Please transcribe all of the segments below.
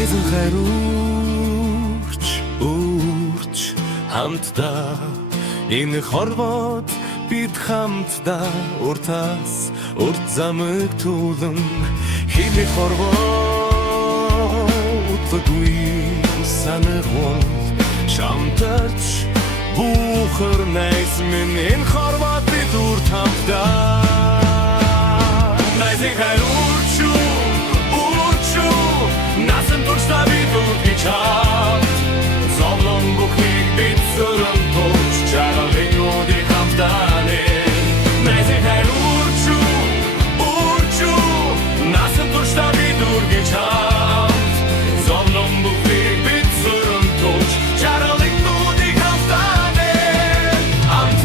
Найзан хайрууч үрч хамтдаа энэ хорвоод бид хамтдаа уртаас урт замыг тулан хими хорвоод утгагүй санагвал шамтарч буухар найз минь энэ хорвоод бид урт хамтдаа найзан хайрууч насан туршдаа бид үргэж хамт зовлон бүхнийг бид сүрэн тулж чаргалын үдийг хамтдаа найзан хайрууч насан туршдаа бид үргэж хамт зовлон бүхнийг бид сүрэн тулж чаргалын үдийг хамтдаа хамт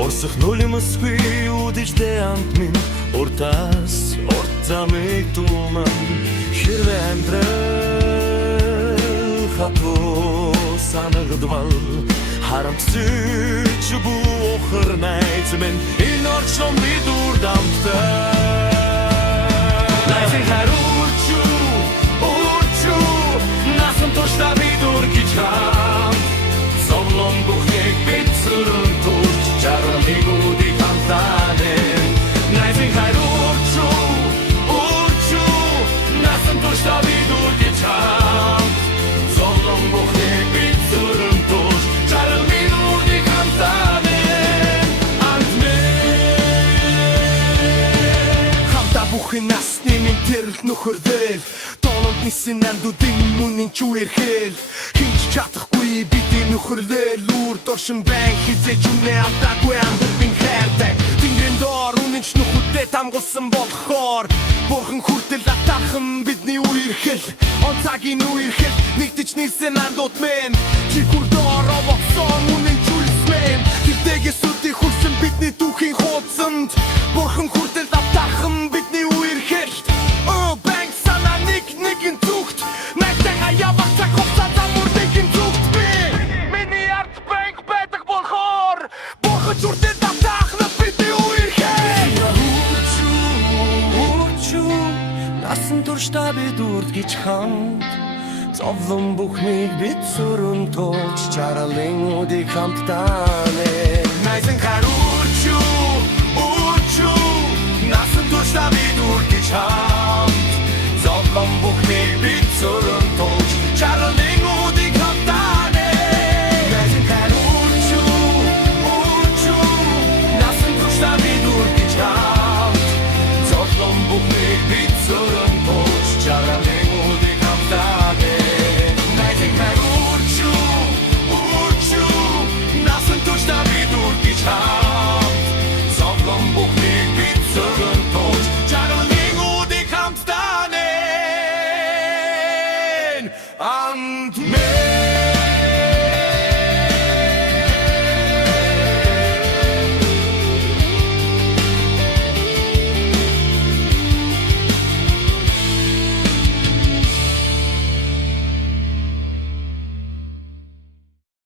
Орсох нулимсгүй үдэжтэй амт минь уртаас урт замыг тулман хэрвээ амьдрал хатуу санагдвал харамсч буухар найз минь энэ орчлон бид урд амттай найзан хайрууч насан туршдаа бид үргэж хамт зовлон бүхнийг бид сүрэн тулж чаргалын үдийг хамтдаа найзан хайрууч насан туршдаа бид үргэж хамт зовлон бүхнийг бид сүрэн тулж чаргалын үдийг хамтдаа хамтдаа бүхэн насны минь тэрл нөхөрдөл тоонд нисэн андуудын мөнийн чүэрхэл хинч чадахгүй бидний нөхөрлөл үр доршин байн хизээч үнэ алдаагүй амбар бин хайртай тэнгэрийн доор үнэнч нөхөдтэй тамгалсан болохоор бурхан хүртэл атахан бидний үерхэл онцагийн үерхэл нэгдэж нисэн андууд мэн чи хүрдоор овоцсон үнэн чүлсмэн тэрдэгээс үдий хүрсэн бидний түүхийн хуудсанд бурхан хүртэл атахан бидний үерхэл бэнк санаа нэгэн зүгт найзан аявах цаг хугацаа замурдыг юм зүгт би миний арт бэнк байдаг болохоор бурхан хүртэл атахан бидний үерхэл насан туршдаа бид үргэж хамт зовлон бүхнийг бид сүрэн тулж чаргалын үдийг хамтдаа найзан хайрууч насан туршдаа бид үргэж хамт зовлон бүхнийг бид сүрэн тулж чаргалын үдийг хамтдаа найзан хайрууч насан туршдаа бид үргэж хамт зовлон бүхнийг бид сүрэн тулж чаргалын